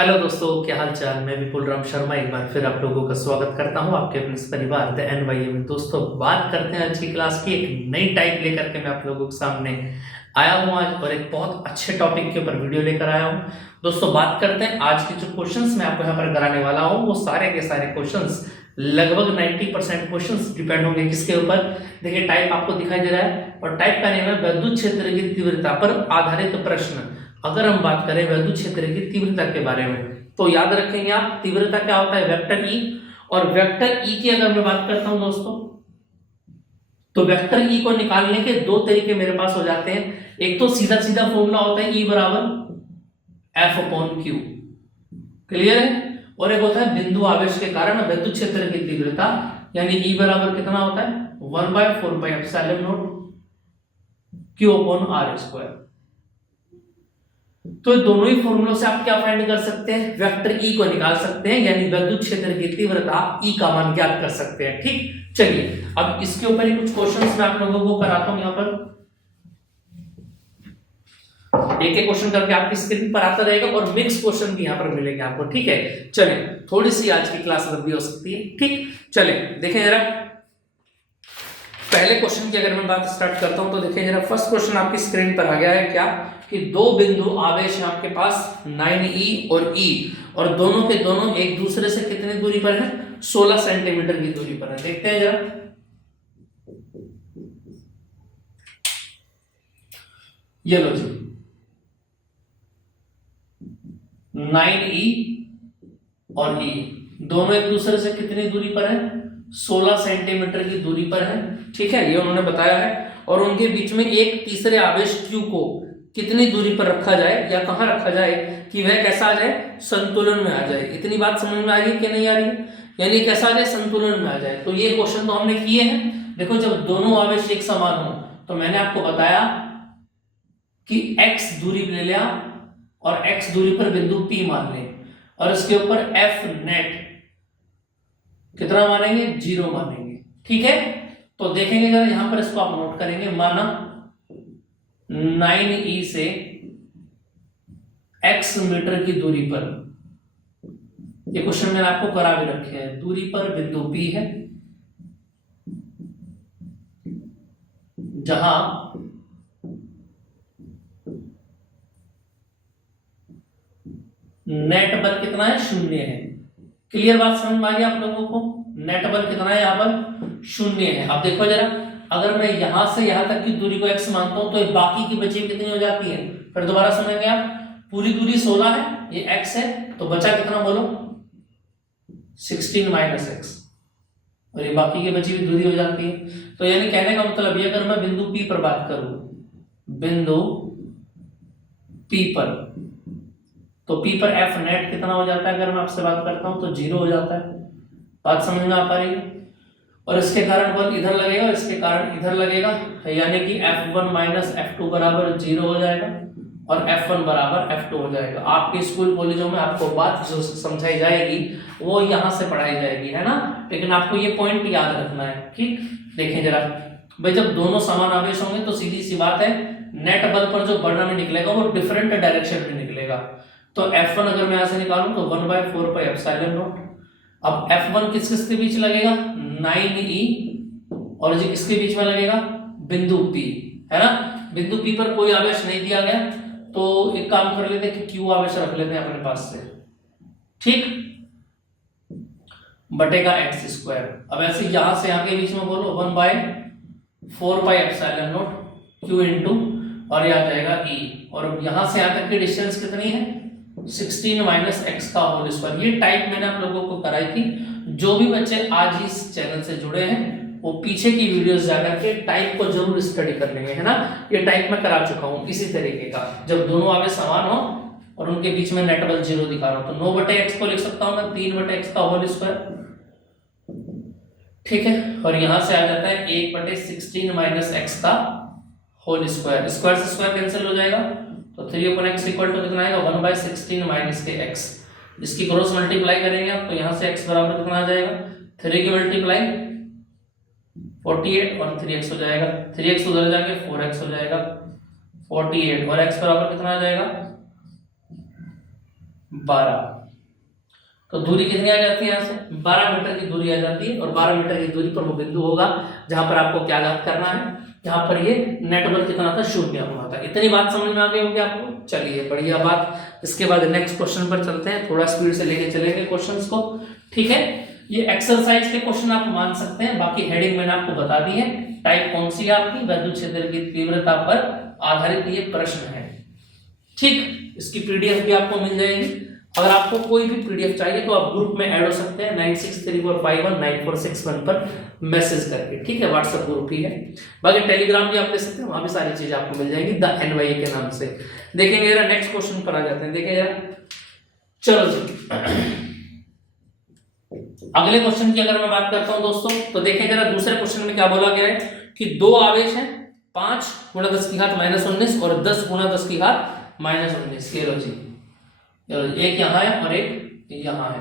Hello दोस्तों, क्या हाल चाल। मैं विपुल राम शर्मा एक बार फिर आप लोगों का स्वागत करता हूं आपके अपने इस परिवार द एनवाईए में। दोस्तों, बात करते हैं आज की क्लास की। एक नई टाइप लेकर के मैं आप लोगों के सामने आया हूं आज, और एक बहुत अच्छे टॉपिक के ऊपर वीडियो लेकर आया हूं। दोस्तों, बात करते हैं आज के जो क्वेश्चंस मैं आपको यहाँ पर कराने वाला हूँ, वो सारे के सारे क्वेश्चंस लगभग 90% क्वेश्चंस डिपेंड होंगे किसके ऊपर। देखिए, टाइप आपको दिखाई दे रहा है, और टाइप का नेम है विद्युत क्षेत्र की तीव्रता पर आधारित प्रश्न। अगर हम बात करें विद्युत क्षेत्र की तीव्रता के बारे में, तो याद रखेंगे आप, तीव्रता क्या होता है, वेक्टर ई। और वेक्टर ई की अगर मैं बात करता हूं दोस्तों, तो वेक्टर ई को निकालने के दो तरीके मेरे पास हो जाते हैं। एक तो सीधा सीधा फॉर्मूला होता है ई बराबर एफ अपॉन क्यू, क्लियर है। और एक होता है बिंदु आवेश के कारण विद्युत क्षेत्र की तीव्रता, यानी ई बराबर कितना होता है 1/4πε0 क्यू अपॉन आर स्क्वायर। तो दोनों ही फॉर्मूलों से आप क्या फाइंड कर सकते हैं, वेक्टर ई को निकाल सकते हैं, यानी विद्युत क्षेत्र की तीव्रता ई का मान ज्ञात कर सकते हैं। ठीक, चलिए अब इसके ऊपर ही कुछ क्वेश्चंस मैं आप लोगों को कराता हूं। यहाँ पर एक एक क्वेश्चन करके आपकी स्क्रीन पर आता रहेगा, और मिक्स क्वेश्चन भी यहाँ पर मिलेंगे आपको। ठीक है, चले, थोड़ी सी आज की क्लास लंबी हो सकती है। ठीक, चले देखें जरा पहले क्वेश्चन की अगर मैं बात स्टार्ट करता हूं, तो देखिए जरा फर्स्ट क्वेश्चन आपकी स्क्रीन पर आ गया है क्या, कि दो बिंदु आवेश है आपके पास 9e और e, और दोनों के दोनों एक दूसरे से कितनी दूरी पर है, 16 सेंटीमीटर की दूरी पर है। देखते हैं जरा, ये लो जी, 9e और e दोनों एक दूसरे से कितनी दूरी पर है, 16 सेंटीमीटर की दूरी पर है। ठीक है, ये उन्होंने बताया है। और उनके बीच में एक तीसरे आवेश q को कितनी दूरी पर रखा जाए, या कहां रखा जाए कि वह कैसा आ जाए, संतुलन में आ जाए। इतनी बात समझ में आ रही है कि नहीं आ रही है, यानी कैसा आ जाए, संतुलन में आ जाए। तो ये क्वेश्चन तो हमने किए हैं। देखो, जब दोनों आवेश एक समान हो, तो मैंने आपको बताया कि x दूरी ले लिया, और x दूरी पर बिंदु P मान ले, और इसके ऊपर F नेट कितना मानेंगे, 0 मानेंगे। ठीक है, तो देखेंगे जरा यहां पर, इसको आप नोट करेंगे। माना 9e से x मीटर की दूरी पर, ये क्वेश्चन मैंने आपको करा भी रखे हैं, दूरी पर बिंदु P है, जहां नेट बल कितना है, 0 है। क्लियर बात समझ में आ गई आप लोगों को, नेट बल कितना है, यहाँ पर 0 है। अब देखो जरा, अगर मैं यहां से यहां तक की दूरी को x मानता हूं, तो बाकी की बची कितनी हो जाती है, फिर दोबारा सुनेंगे आप। पूरी दूरी 16 है, ये x है, तो बचा कितना बोलो, 16 माइनस x, और ये बाकी की बची हुई दूरी हो जाती है। तो यानी कहने का मतलब ये, अगर मैं बिंदु P पर बात करूं, बिंदु P पर, तो P पर F नेट कितना हो जाता है, अगर मैं आपसे बात करता हूं तो 0 हो जाता है। बात समझ में आ पा रही है। और इसके कारण बल इधर लगेगा, इसके कारण इधर लगेगा, यानी कि F1 माइनस F2 बराबर 0 हो जाएगा, और F1 बराबर F2 हो जाएगा। आपके स्कूल कॉलेजों में आपको बात जो समझाई जाएगी वो यहाँ से पढ़ाई जाएगी, है ना, लेकिन आपको ये पॉइंट याद रखना है। ठीक, देखें जरा भाई, जब दोनों समान आवेश होंगे तो सीधी सी बात है, नेट बल पर जो परिणाम निकलेगा वो डिफरेंट डायरेक्शन में निकलेगा। तो F1 अगर मैं यहां से निकालूं तो 1/4πε0। अब F1 किस किसके बीच लगेगा, 9e, और जी किसके बीच में लगेगा, बिंदु P, है ना। बिंदु P पर कोई आवेश नहीं दिया गया, तो एक काम कर लेते हैं कि Q आवेश रख लेते हैं अपने पास से। ठीक, बटेगा x स्क्वायर। अब ऐसे यहां से यहां के बीच में बोलो 1/4πε0 Q इंटू, और ये आ जाएगा E, और यहां से यहां तक की डिस्टेंस कितनी है, 16 माइनस एक्स का होल स्क्वायर। ये टाइप मैंने आप लोगों को कराई थी। जो भी बच्चे आज इस चैनल से जुड़े हैं, वो पीछे की वीडियोस जाकर के टाइप को जरूर स्टडी कर लेंगे, है ना। ये टाइप मैं करा चुका हूं इसी तरीके का, जब दोनों आवेश समान हो और उनके बीच में नेट बल 0 दिखा रहा हूं, तो 9/x को लिख सकता हूं मैं 3/x का होल स्क्वायर। ठीक है, और यहां से आ जाता है 1/16 माइनस एक्स का होल स्क्वायर। स्क्वायर से स्क्वायर कैंसिल हो जाएगा, तो 3/x इक्वल टू कितना आएगा, 1/16 माइनस के x। इसकी क्रॉस मल्टीप्लाई करेंगे आप, तो यहां से x बराबर कितना आ जाएगा, 3 की मल्टीप्लाई 48, और 3x हो जाएगा, 3x उधर जाके 4x हो जाएगा, 48, और x बराबर कितना आ जाएगा, 12। तो दूरी कितनी आ जाती है यहाँ से? 12 मीटर की दूरी आ जाती है, और 12 मीटर की दूरी पर वो बिंदु होगा जहां पर आपको क्या ज्ञात करना है, जहां पर ये नेट बल कितना था, 0 होना था। इतनी बात समझ में आ गई होगी आपको? चलिए बढ़िया बात। इसके बाद नेक्स्ट क्वेश्चन पर चलते हैं, थोड़ा स्पीड से लेके चलेंगे क्वेश्चंस को, ठीक है। ये एक्सरसाइज के क्वेश्चन आप मान सकते हैं, बाकी हेडिंग मैंने आपको बता दी है। टाइप कौन सी है आपकी? विद्युत क्षेत्र की तीव्रता पर आधारित ये प्रश्न है, ठीक। इसकी पीडीएफ भी आपको मिल जाएगी। अगर आपको कोई भी पीडीएफ चाहिए तो आप ग्रुप में ऐड हो सकते हैं 9634519461 पर मैसेज करके, ठीक है। व्हाट्सएप ग्रुप ही है। बाकी टेलीग्राम भी आप ले सकते हैं, वहां भी सारी चीजें आपको मिल जाएंगी द NYA के नाम से। देखेंगे जरा नेक्स्ट क्वेश्चन पर आ जाते हैं, देखें जरा। चलो जी अगले क्वेश्चन की अगर मैं बात करता हूं दोस्तों, तो देखें जरा दूसरे क्वेश्चन में क्या बोला गया है कि दो आवेश हैं 5 × 10⁻19 और 10 × 10⁻19। ये लो जी, एक यहाँ है और एक यहाँ है।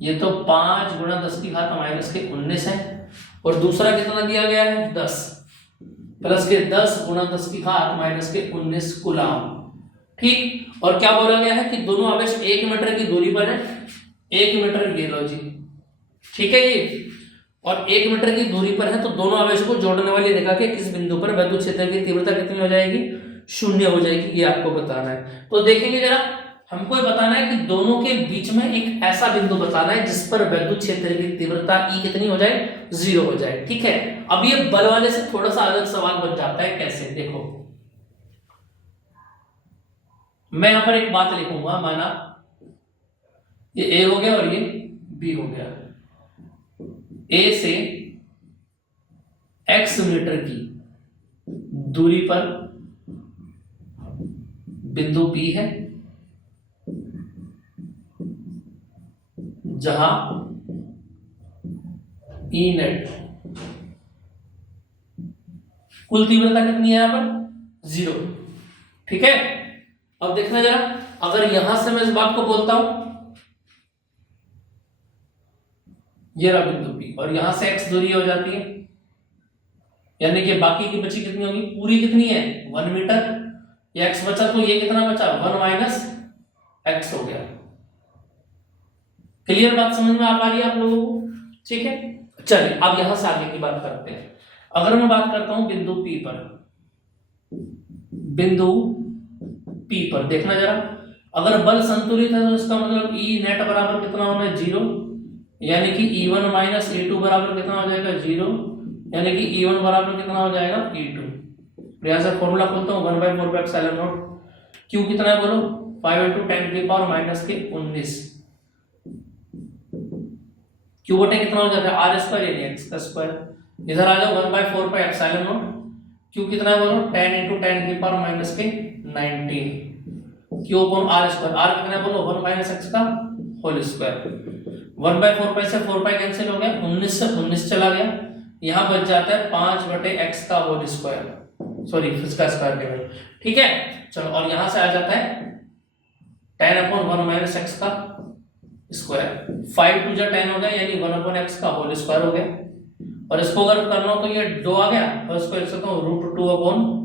ये तो 5 × 10⁻19 है, और दूसरा कितना दिया गया है? 10 प्लस के 10 × 10⁻19 कूलम, ठीक। और क्या बोला गया है कि दोनों आवेश 1 मीटर की दूरी पर है। 1 मीटर, ये लो जी, ठीक है ये, और 1 मीटर की दूरी पर है, तो दोनों आवेशों को जोड़ने वाली रेखा के किस बिंदु पर विद्युत क्षेत्र की तीव्रता कितनी हो जाएगी? 0 हो जाएगी। ये आपको बताना है। तो देखेंगे जरा, हमको ये बताना है कि दोनों के बीच में एक ऐसा बिंदु बताना है जिस पर विद्युत क्षेत्र की तीव्रता E कितनी हो जाए? 0 हो जाए, ठीक है। अब ये बल वाले से थोड़ा सा अलग सवाल बन जाता है। कैसे? देखो, मैं यहां पर एक बात लिखूंगा, माना ये A हो गया और ये B हो गया। A से x मीटर की दूरी पर बिंदु P है, जहां E नेट कुल तीव्रता कितनी है यहां पर? 0, ठीक है। अब देखना जरा, अगर यहां से मैं इस बात को बोलता हूं, ये रहा बिंदु P, और यहां से x दूरी हो जाती है, यानी कि बाकी की बची कितनी होगी? पूरी कितनी है? 1 मीटर। ये x बचा, तो ये कितना बचा? 1 - x हो गया। क्लियर बात समझ में आ पा रही है आप लोगों को? ठीक है, चलिए अब यहां से आगे की बात करते हैं। अगर मैं बात करता हूं बिंदु P पर, बिंदु P पर देखना जरा, अगर बल संतुलित है तो इसका मतलब E नेट बराबर कितना होना है? 0, यानी कि E1 - E2 बराबर कितना हो जाएगा? 0, यानी कि E1 बराबर कितना हो जाएगा? E2। यहां से फॉर्मूला खोलता हूं, 1/4πε0। Q कितना है बोलो? 5 × 10⁻19। Q बटे कितना हो जाता है? R² यानी x²। इधर आ जाओ, 1/4πε0। Q कितना है बोलो? 10 × 10⁻19। Q/r², r कितना है बोलो? 1 - x का होल स्क्वायर। 1/4π से 4π कैंसिल हो गया, 19 से 19 चला गया, यहां बच जाता है 5/x का होल स्क्वायर, सॉरी इसका स्क्वायर केवल, ठीक है। चलो, और यहां से आ जाता है 10/1 - x का स्क्वायर। 5 × 2 10 हो गया, यानी 1/x का होल स्क्वायर हो गया। और इसको अगर करना हो तो ये 2 आ गया, और इसको लिख सकता हूं √2/1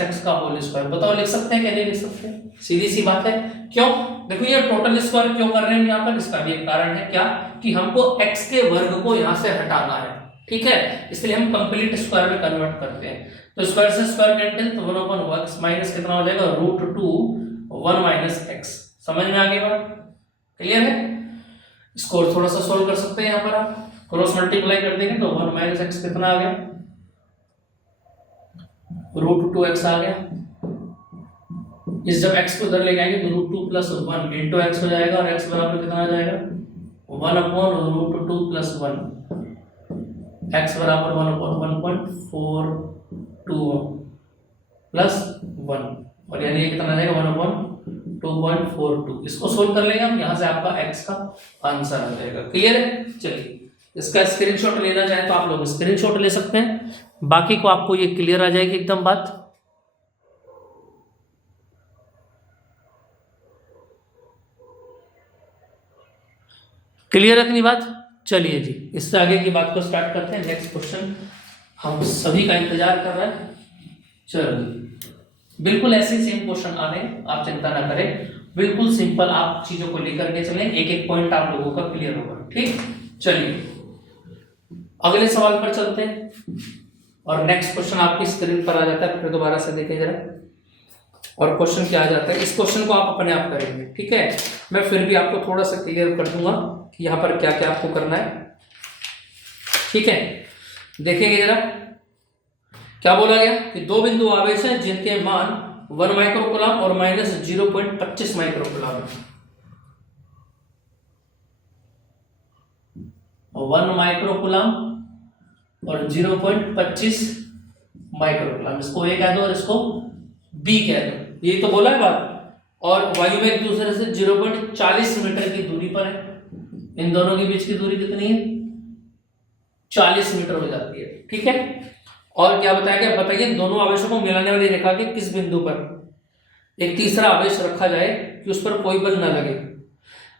- x का होल स्क्वायर। बताओ लिख सकते हैं क्या नहीं लिख सकते? सीधी सी बात है। क्यों? देखो ये टोटल स्क्वायर क्यों कर रहे हैं यहाँ पर, इसका भी एक कारण है, क्या कि हमको x के वर्ग को यहाँ से हटाना है, ठीक है, इसलिए हम कंप्लीट स्क्वायर में कन्वर्ट करते हैं। तो स्क्वायर से स्क्वायर कैंसिल, तो 1/x माइनस कितना हो जाएगा? √2/1 - x। समझ में आ गई बात? क्लियर है? इसको थोड़ा सा सोल्व कर सकते हैं, यहाँ पर आप क्रॉस मल्टीप्लाई कर देंगे तो 1 - x कितना आ गया? √2x आ गया। इस जब x को इधर लेके आएंगे तो √2 + 1 × x हो जाएगा, और x बराबर कितना आ जाएगा? 1/√2 + 1, x बराबर 1/1.42 + 1, और यानी ये कितना आ जाएगा? 1/2.42। इसको सोल्व कर लेंगे हम, यहाँ से आपका x का आंसर आ जाएगा। क्लियर है? चलिए, इसका स्क्रीनशॉट लेना चाहे तो आप लोग स्क्रीनशॉट ले सकते हैं, बाकी को आपको ये क्लियर आ जाएगी एकदम बात। क्लियर है इतनी बात? चलिए जी, इससे आगे की बात को स्टार्ट करते हैं। नेक्स्ट क्वेश्चन हम सभी का इंतजार कर रहे हैं। चलो, बिल्कुल ऐसे सेम क्वेश्चन आ रहे हैं, आप चिंता ना करें। बिल्कुल सिंपल, आप चीजों को लेकर के चलें, एक एक पॉइंट आप लोगों का क्लियर होगा। ठीक, चलिए अगले सवाल पर चलते हैं और नेक्स्ट क्वेश्चन आपकी स्क्रीन पर आ जाता है, फिर दोबारा से देखें जरा। और क्वेश्चन क्या आ जाता है, इस क्वेश्चन को आप अपने आप करेंगे। ठीक है, मैं फिर भी आपको थोड़ा सा क्लियर कर दूंगा कि यहाँ पर क्या क्या आपको करना है। ठीक है, देखेंगे जरा क्या बोला गया कि दो बिंदु आवेश हैं जिनके मान 1 माइक्रोकूलम और माइनस 0.25 माइक्रोकूलम है। 1 माइक्रोकूलम और 0.25 माइक्रोकूलम, इसको ए कह दो और इसको बी कह दो, ये तो बोला है बात। और वायु में एक दूसरे से 0.40 मीटर की दूरी पर है। इन दोनों के बीच की दूरी कितनी है? 40 मीटर हो जाती है। ठीक है, और क्या बताया गया, बताइए दोनों आवेशों को मिलाने वाली रेखा के किस बिंदु पर एक तीसरा आवेश रखा जाए कि उस पर कोई बल न लगे।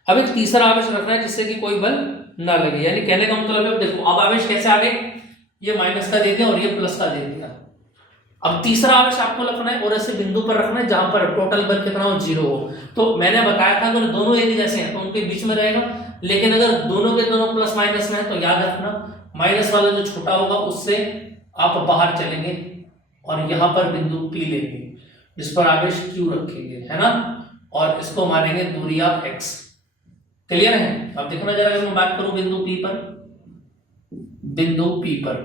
अब एक तीसरा आवेश रखना है जिससे कि कोई बल ना लगे, यानी कहने का मतलब है, देखो अब आवेश कैसे आ गए, ये माइनस का दे दिया और ये प्लस का दे दिया। अब तीसरा आवेश आपको रखना है और ऐसे बिंदु पर रखना है जहां पर टोटल बल कितना हो, 0 हो। तो मैंने बताया था अगर दोनों एक जैसे हैं तो उनके बीच में रहेगा, लेकिन अगर दोनों के दोनों प्लस माइनस में है तो याद रखना माइनस वाला जो छोटा होगा उससे आप बाहर चलेंगे और यहाँ पर बिंदु P लेंगे जिस पर आवेश Q रखेंगे, है ना, और इसको मानेंगे दूरी ऑफ x। क्लियर है? अब देखना जरा, अगर मैं बात करूं बिंदु P पर, बिंदु P पर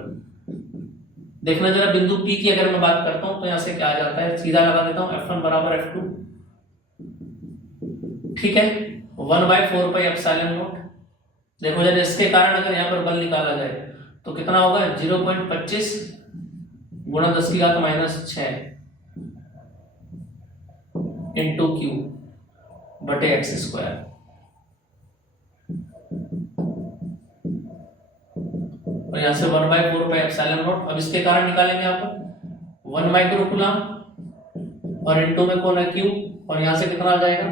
देखना जरा, बिंदु P की अगर मैं बात करता हूं तो यहां से क्या आ जाता है, सीधा लगा देता हूं F1 बराबर F2। ठीक है, 1/4 पाई एप्सिलॉन नॉट। देखो जरा, इसके कारण अगर यहाँ पर बल निकाला जाए तो कितना होगा, 0.25 गुणा 10 की घात -6 इंटू Q बटे x स्क्वायर। और यहाँ से 1/4 पाई एप्सिलॉन नॉट। अब इसके कारण निकालेंगे यहाँ पर 1 माइक्रोकूलम और इंटू में कौन है Q, और यहाँ से कितना आ जाएगा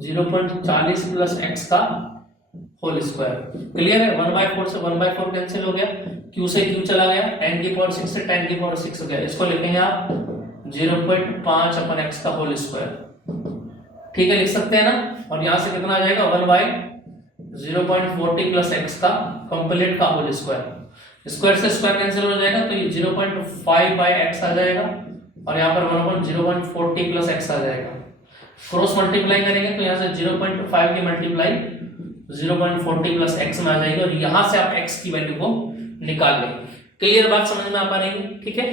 0.40 प्लस x का होल स्क्वायर। क्लियर है? 1/4 से 1/4 कैंसिल हो गया, Q से Q चला गया, 10 की पावर 6 से 10 की पावर 6 हो गया। इसको लिखेंगे आप 0.5 अपन x का होल स्क्वायर। ठीक है, लिख सकते हैं ना। और यहाँ से कितना आ जाएगा 1/0.40 प्लस x का कंप्लीट का होल स्क्वायर। स्क्वायर से स्क्वायर कैंसिल हो जाएगा तो ये 0.5/x आ जाएगा और यहाँ पर 0.40 प्लस x आ जाएगा। क्रॉस मल्टीप्लाई करेंगे तो यहाँ से 0.5 की मल्टीप्लाई 0.40 प्लस x में आ जाएगी और यहाँ से आप x की वैल्यू को निकाल लेंगे। क्लियर बात समझ में आ पा रही है? ठीक है,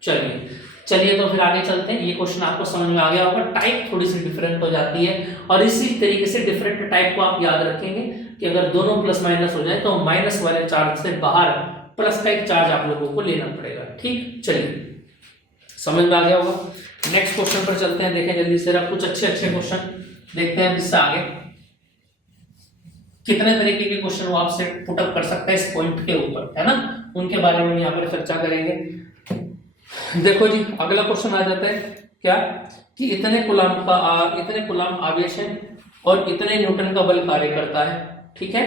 चलिए तो फिर आगे चलते हैं। ये क्वेश्चन आपको समझ में आ गया होगा, टाइप थोड़ी सी डिफरेंट हो जाती है और इसी तरीके से डिफरेंट टाइप को आप याद रखेंगे कि अगर दोनों प्लस माइनस हो जाए तो माइनस वाले चार्ज से बाहर प्लस का एक चार्ज आप लोगों को लेना पड़ेगा। ठीक, चलिए समझ में आ गया होगा। नेक्स्ट क्वेश्चन पर चलते हैं, देखें जल्दी से कुछ अच्छे क्वेश्चन देखते हैं। इससे आगे कितने तरीके के क्वेश्चन वो आपसे पुट अप कर सकता है इस पॉइंट के ऊपर, है ना, उनके बारे में यहाँ पर चर्चा करेंगे। देखो जी, अगला क्वेश्चन आ जाता है क्या कि इतने कूलम आवेश है और इतने न्यूटन का बल कार्य करता है। ठीक है,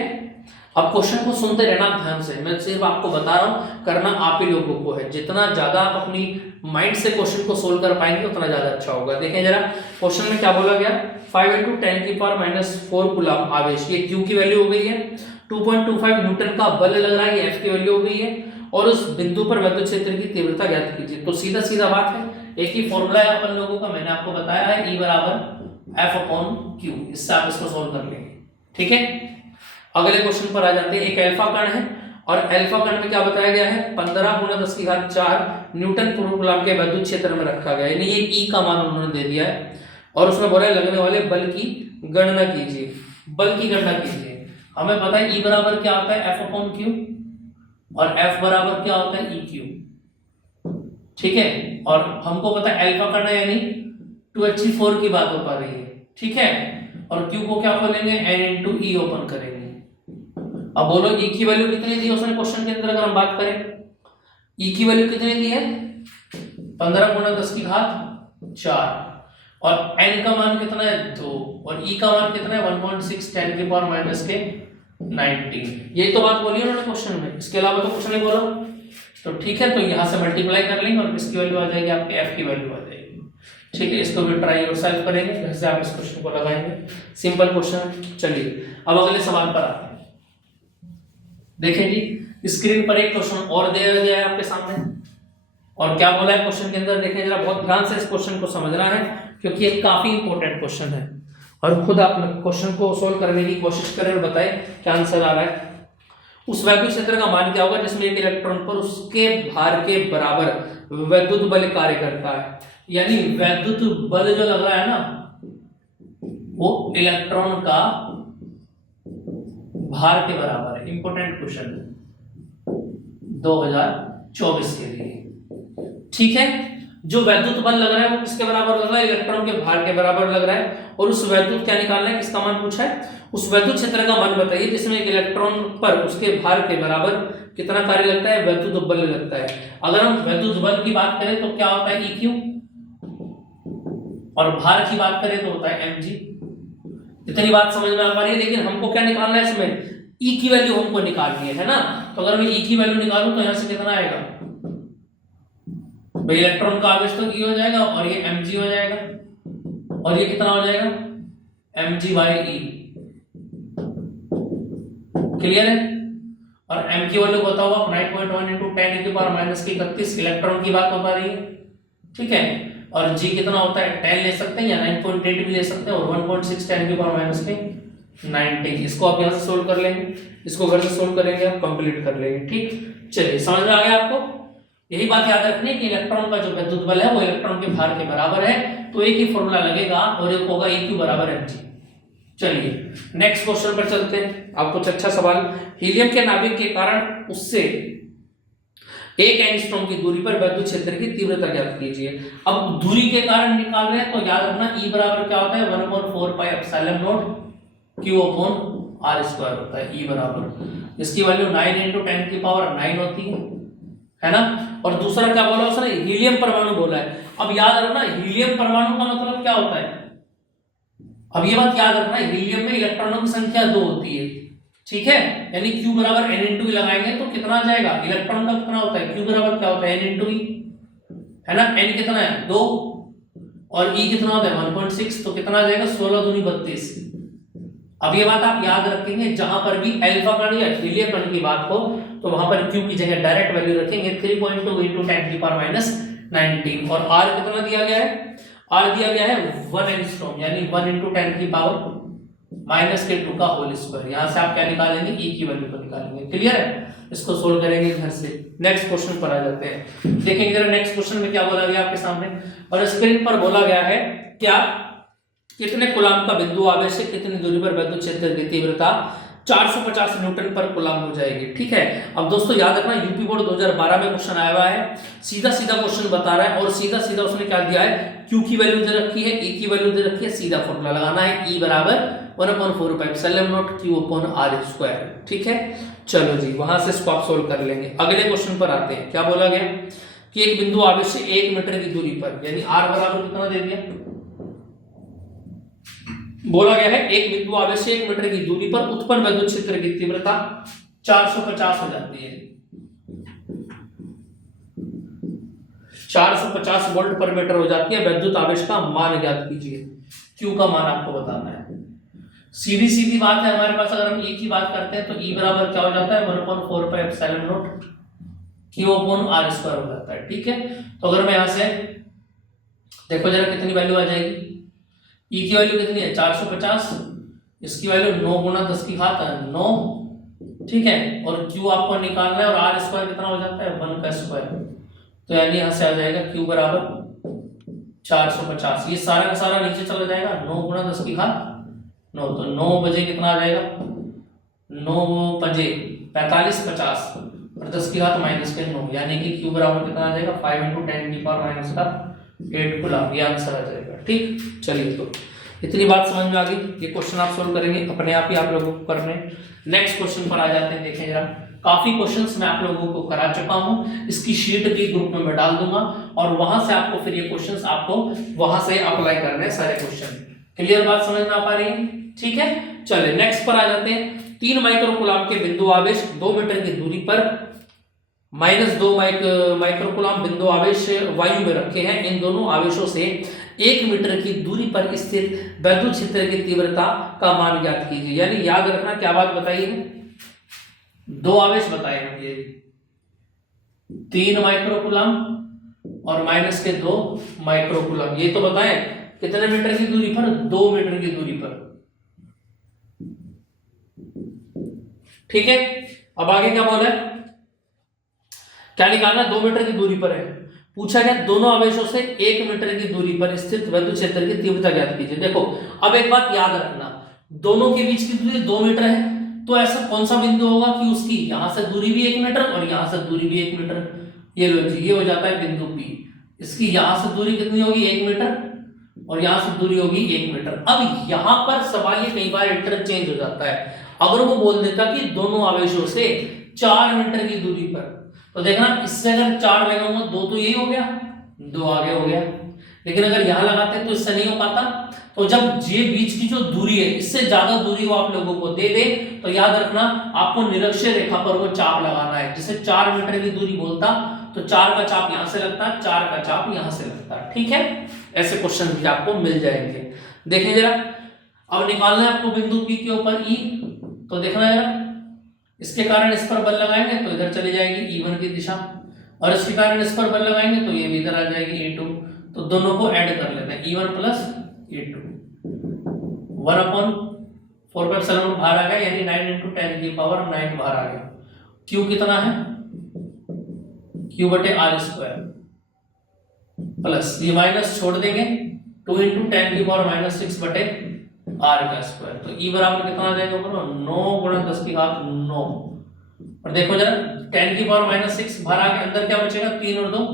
अब क्वेश्चन को सुनते रहना ध्यान से, मैं सिर्फ आपको बता रहा हूं, करना आप ही लोगों को है। जितना ज्यादा आप अपनी माइंड से क्वेश्चन को सोल्व कर पाएंगे उतना ज्यादा अच्छा होगा। देखें जरा, क्वेश्चन में क्या बोला गया, 5 × 10⁻⁴ कूलम आवेश, ये Q की वैल्यू हो गई है। 2.25 न्यूटन का बल लग रहा है, ये F की वैल्यू हो गई है और उस बिंदु पर विद्युत क्षेत्र की तीव्रता ज्ञात कीजिए। तो सीधा बात है, एक ही फॉर्मूला है अपन लोगों का, मैंने आपको बताया है, E = F/Q। इससे आप इसको सोल्व कर लेंगे। ठीक है, अगले क्वेश्चन पर आ जाते हैं। एक अल्फा कण है और अल्फा कण में क्या बताया गया है, 15 × 10⁴ न्यूटन प्रति कूलम के विद्युत क्षेत्र में रखा गया है, यानी ये E का मान उन्होंने दे दिया है और उसमें बोला है लगने वाले बल की गणना कीजिए। बल की गणना कीजिए, हमें पता है E बराबर क्या होता है F/Q और F बराबर क्या होता है EQ। ठीक है, और हमको पता है अल्फा कण है यानी 2h4 की बात हो पा रही है। ठीक है, और Q को क्या खोलेंगे, N × E ओपन करेंगे। अब बोलो E की वैल्यू कितनी दी उसने क्वेश्चन के अंदर, अगर हम बात करें E की वैल्यू कितनी दी है, 15 × 10⁴ और N का मान कितना है 2 और E का मान कितना है 1.6 10 की पावर -19। यही तो बात बोली उन्होंने क्वेश्चन में, इसके अलावा तो कुछ नहीं बोला। तो ठीक है, तो यहाँ से मल्टीप्लाई कर लेंगे और किसकी वैल्यू आ जाएगी, आपके F की वैल्यू आ जाएगी। ठीक है, इसको भी ट्राई और सेल्फ करेंगे, वैसे आप इस क्वेश्चन को लगाएंगे, सिंपल क्वेश्चन। चलिए अब अगले सवाल पर आते हैं। देखें जी स्क्रीन पर एक क्वेश्चन और दिया गया है आपके सामने, और क्या बोला है क्वेश्चन के अंदर, देखें जरा बहुत ध्यान से इस क्वेश्चन को समझना है, क्योंकि ये काफी इंपॉर्टेंट क्वेश्चन है, और खुद आप क्वेश्चन को सोल्व करने की कोशिश करें और बताएं क्या आंसर आ रहा है। उस वैद्युत क्षेत्र का मान क्या होगा जिसमें एक इलेक्ट्रॉन पर उसके भार के बराबर वैद्युत बल कार्य करता है, यानी वैद्युत बल जो लग रहा है ना वो इलेक्ट्रॉन का भार के बराबर है। इंपॉर्टेंट क्वेश्चन है 2024 के लिए। ठीक है, जो वैद्युत बल लग रहा है वो किसके बराबर लग रहा है, इलेक्ट्रॉन के भार के बराबर लग रहा है, और उस वैद्युत क्या निकालना है, किसका मान पूछा है, उस वैद्युत क्षेत्र का मान बताइए जिसमें एक इलेक्ट्रॉन पर उसके भार के बराबर कितना कार्य लगता है, वैद्युत बल लगता है। अगर हम वैद्युत बल की बात करें तो क्या होता है EQ, और भार की बात करें तो होता है mg। इतनी बात समझ में आ पा रही है, लेकिन हमको क्या निकालना है इसमें, E की वैल्यू हमको निकालनी है ना। तो अगर मैं E की वैल्यू निकालूं तो यहाँ से कितना आएगा भाई, इलेक्ट्रॉन का आवेश तो E हो जाएगा और ये mg हो जाएगा, और ये कितना हो जाएगा mg/e। क्लियर है, और m की वैल्यू बता हुआ 9.1 × 10⁻⁻31 इलेक्ट्रॉन की बात हो पा रही है। ठीक है, और g कितना होता है 10 ले सकते हैं या 9.8 भी ले सकते हैं, और 1.6 10⁻⁻90। इसको आप यहाँ से सोल्व कर लेंगे, इसको घर से सोल्व करेंगे, आप कंप्लीट कर लेंगे। ठीक, चलिए समझ में आ गया आपको। यही बात याद रखनी कि इलेक्ट्रॉन का जो विद्युत बल है वो इलेक्ट्रॉन के भार के बराबर है, तो एक ही फॉर्मूला लगेगा और एक होगा EQ बराबर mg। चलिए नेक्स्ट क्वेश्चन पर चलते हैं। आप कुछ अच्छा सवाल, हीलियम के नाभिक के कारण उससे 1 एंगस्ट्रॉम की दूरी पर विद्युत क्षेत्र की तीव्रता ज्ञात कीजिए। अब दूरी के कारण निकाल रहे हैं तो याद रखना E बराबर क्या होता है 1/4πε0 Q/r² होता है। E बराबर इसकी वैल्यू 9 × 10⁻9 होती है ना। और दूसरा क्या बोला उसने, हीलियम परमाणु बोला है। अब याद रखना हीलियम परमाणु का मतलब क्या होता है, अब ये बात याद रखना हीलियम में इलेक्ट्रॉनों की संख्या 2 होती है। ठीक है, यानी Q बराबर N × E लगाएंगे तो कितना आ जाएगा, इलेक्ट्रॉन का कितना होता है Q बराबर क्या होता है N × E, है ना। N कितना है 2 और E कितना होता है 1.6, तो कितना आ जाएगा 16 दूनी 32। अब ये बात आप याद रखेंगे, जहां पर भी अल्फा कण या हीलियम कण की बात हो तो वहां पर Q की जगह डायरेक्ट वैल्यू रखेंगे 3.2 × 10⁻⁻19, और R कितना दिया गया है, R दिया गया है 1 एंगस्ट्रॉम, यानी 1 × 10⁻⁻2 का होल स्क्वायर। यहां से आप क्या निकालेंगे, E की वैल्यू को निकालेंगे। क्लियर है, इसको सोल्व करेंगे घर से। नेक्स्ट क्वेश्चन पर आ जाते हैं। देखेंगे जरा नेक्स्ट क्वेश्चन में क्या बोला गया आपके सामने, और स्क्रीन पर बोला गया है क्या, कितने कूलाम का बिंदु आवेश से कितनी दूरी पर विद्युत क्षेत्र की तीव्रता 450 न्यूटन पर कूलाम हो जाएगी। ठीक है, अब दोस्तों याद रखना यूपी बोर्ड 2012 में क्वेश्चन आया हुआ है, सीधा सीधा क्वेश्चन बता रहा है, और सीधा सीधा उसने क्या दिया है, Q की वैल्यू दे रखी है, E की वैल्यू दे रखी है, सीधा फॉर्मूला लगाना है, E बराबर 1/4πε0 Q/r²। ठीक है, चलो जी वहां से इसको आप सोल्व कर लेंगे। अगले क्वेश्चन पर आते हैं। क्या बोला गया कि एक बिंदु आवेश से 1 मीटर की दूरी पर, यानी R बराबर कितना दे दिया, बोला गया है एक बिंदु आवेश से 1 मीटर की दूरी पर उत्पन्न विद्युत क्षेत्र की तीव्रता 450 हो जाती है। 450 वोल्ट पर मीटर हो जाती है। विद्युत आवेश का मान ज्ञात कीजिए। Q का मान आपको बताना है। सीधी सीधी बात है हमारे पास, अगर हम E की बात करते हैं तो E बराबर क्या हो जाता है 1/4πε0 Q/r² हो जाता है। ठीक है, तो अगर मैं यहां से देखो जरा कितनी वैल्यू आ जाएगी, E की वैल्यू कितनी है 450, इसकी वैल्यू 9 × 10⁻9। ठीक है, और Q आपको निकालना है, और R² कितना हो जाता है 1 का स्क्वायर, तो यानी यहां से आ जाएगा Q बराबर 450। ये सारा का सारा नीचे चला जाएगा, 9 × 10⁻9, तो 9 बजे कितना आ जाएगा 9 बजे 45 50 और 10⁻⁻9, यानी कि Q बराबर कितना आ जाएगा 5 × 10⁻⁸ कूलाम। ये आंसर आ जाएगा। ठीक, चलिए तो इतनी बात समझ में आ गई। ये क्वेश्चन आप सोल्व करेंगे अपने आप ही, आप लोगों को करने। नेक्स्ट क्वेश्चन पर आ जाते हैं। देखें जरा, काफी क्वेश्चंस मैं आप लोगों को करा चुका हूं, इसकी शीट भी ग्रुप में मैं डाल दूंगा, और वहां से आपको फिर ये क्वेश्चंस आपको वहां से अप्लाई करने हैं सारे क्वेश्चन। क्लियर बात समझ में आ पा रही है? ठीक है, चलिए नेक्स्ट पर आ जाते हैं। 3 माइक्रो कूलाम के बिंदु आवेश 2 मीटर की दूरी पर -2 माइक्रो कूलाम बिंदु आवेश वायु में रखे हैं। इन दोनों आवेशों से 1 मीटर की दूरी पर स्थित वैद्युत क्षेत्र की तीव्रता का मान ज्ञात कीजिए। यानी याद रखना क्या बात बताई है, दो आवेश बताए हैं, ये 3 माइक्रोकूलम और -2 माइक्रोकूलम, ये तो बताएं कितने मीटर की दूरी पर, 2 मीटर की दूरी पर। ठीक है, अब आगे क्या बोला है, क्या निकालना, 2 मीटर की दूरी पर है, पूछा गया दोनों आवेशों से 1 मीटर की दूरी पर स्थित वैद्युत क्षेत्र की तीव्रता ज्ञात कीजिए। देखो अब एक बात याद रखना, दोनों के बीच की दूरी 2 मीटर है, तो ऐसा कौन सा बिंदु होगा कि उसकी यहां से दूरी भी 1 मीटर और यहां से दूरी भी 1 मीटर, ये लो जी, ये हो जाता है बिंदु P। इसकी यहां से दूरी कितनी होगी, 1 मीटर और यहां से दूरी होगी 1 मीटर। अब यहां पर सवाल ये कई बार इंटरचेंज हो जाता है, अगर वो बोल देता कि दोनों आवेशों से 4 मीटर की दूरी पर, तो देखना इससे अगर 4 लगाऊंगा 2 तो यही हो गया, 2 आगे हो गया, लेकिन अगर यहां लगाते तो इससे नहीं हो पाता। तो जब ये बीच की जो दूरी है इससे ज्यादा दूरी वो आप लोगों को दे दे तो याद रखना आपको निरक्षीय रेखा पर वो चाप लगाना है। जैसे 4 मीटर की दूरी बोलता तो 4 का चाप यहां से लगता है, 4 का चाप यहां से लगता है। ठीक है, ऐसे क्वेश्चन भी आपको मिल जाएंगे। देखिए जरा, अब निकालना है आपको बिंदु P के ऊपर E, तो देखना जरा, इसके कारण इस पर बल लगाएंगे तो इधर चली जाएगी E1 की दिशा, और इसके कारण इस पर बल लगाएंगे तो ये भी इधर आ जाएगी E2। तो दोनों को ऐड कर लेते हैं, E1 प्लस E2, 1/4 बाहर आ गया, यानी 9 × 10 की पावर 9 बाहर आ गया। Q कितना है, Q/r² प्लस ये माइनस छोड़ देंगे, 2 × 10 की पावर -6/r²। तो E बराबर कितना आ जाएगा, 9 × 10 की घात 9। और देखो जरा 10 की पावर -6 बाहर आके अंदर क्या बचेगा, 3 और 2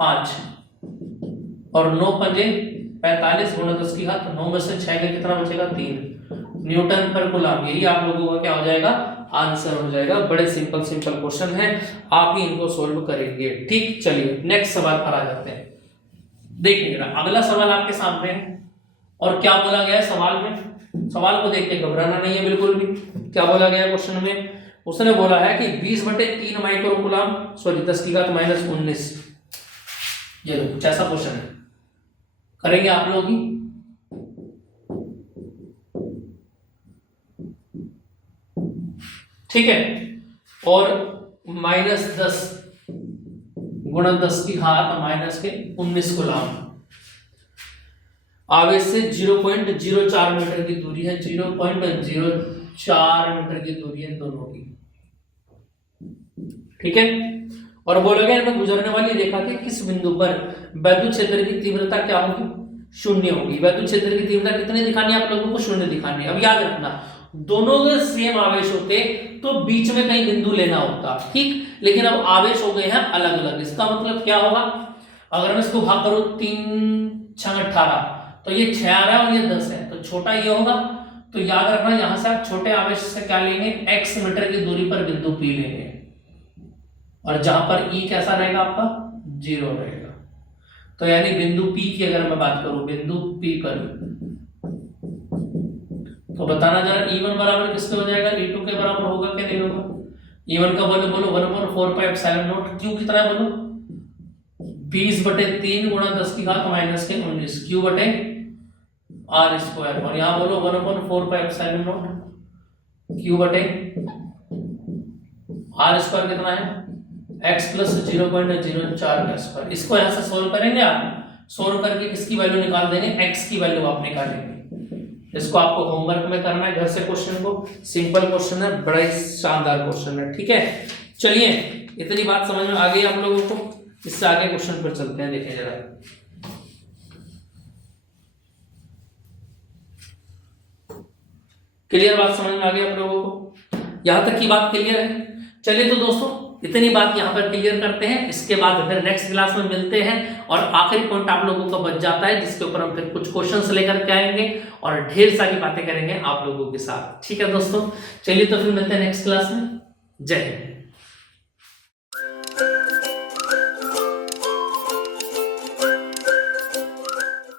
5, और 9 पंजे 45 × 10 की घात 9 में से 6 का कितना बचेगा, 3 न्यूटन पर कूलम। यही आप लोगों का क्या हो जाएगा, आंसर हो जाएगा। बड़े सिंपल क्वेश्चन है, आप ही इनको सोल्व करेंगे। ठीक, चलिए नेक्स्ट सवाल पर आ जाते हैं। देखिए जरा, अगला सवाल आपके सामने है, और क्या बोला गया है सवाल में, सवाल को देख के घबराना नहीं है बिल्कुल भी। क्या बोला गया है क्वेश्चन में, उसने बोला है कि 20/3 माइक्रोकूलम, सॉरी 10 की घात -19, ये लो कुछ ऐसा क्वेश्चन है, करेंगे आप लोग ही। ठीक है, और -10 × 10 की घात -19 कूलम, आवेश से 0.04 मीटर की दूरी है, 0.04 मीटर की दूरी है दोनों की। ठीक है, और बोला गया इनमें गुजरने वाली रेखा के किस बिंदु पर वैद्युत क्षेत्र की तीव्रता क्या होगी, 0 होगी। वैद्युत क्षेत्र की तीव्रता कितनी दिखानी है आप लोगों को, 0 दिखानी है। अब याद रखना दोनों के सेम आवेश होते तो बीच में कहीं बिंदु लेना होता, ठीक, लेकिन अब आवेश हो गए हैं अलग अलग। इसका मतलब क्या होगा, अगर मैं इसको भाग करूं 3 × 6 = 18, तो ये 6 आ रहा है और ये 10 है, तो छोटा ये होगा। तो याद रखना यहां से आप छोटे आवेश से क्या लेंगे, x मीटर की दूरी पर बिंदु P लेंगे, और जहां पर E कैसा रहेगा आपका, 0 रहेगा। तो यानी बिंदु P की अगर मैं बात करूं, बिंदु P पर, तो बताना जरा E1 बराबर किसके हो जाएगा, E2 के बराबर होगा क्या नहीं होगा। E1 का बोलो 1/4πε0, Q कितना है बोलो, 20/3 × 10 की घात -19 Q/r², और यहाँ बोलो 1/4πε0 Q/r² कितना है, x + 0.04 का स्क्वायर। इसको यहाँ से सोल्व करेंगे आप, सोल्व करके किसकी वैल्यू निकाल देंगे, x की वैल्यू आप निकालेंगे। इसको आपको होमवर्क में करना है घर से, क्वेश्चन को, सिंपल क्वेश्चन है, बड़ा ही शानदार क्वेश्चन है। ठीक है, चलिए इतनी बात समझ में आ गई आप लोगों को, इससे आगे क्वेश्चन पर चलते हैं। देखिए जरा, क्लियर बात समझ में आ गई आप लोगों को, यहां तक की बात क्लियर है। चलिए तो दोस्तों इतनी बात यहाँ पर क्लियर करते हैं, इसके बाद फिर नेक्स्ट क्लास में मिलते हैं, और आखिरी पॉइंट आप लोगों का बच जाता है जिसके ऊपर हम फिर कुछ क्वेश्चंस लेकर के आएंगे और ढेर सारी बातें करेंगे आप लोगों के साथ। ठीक है दोस्तों, चलिए तो फिर मिलते हैं नेक्स्ट क्लास में। जय हिंद।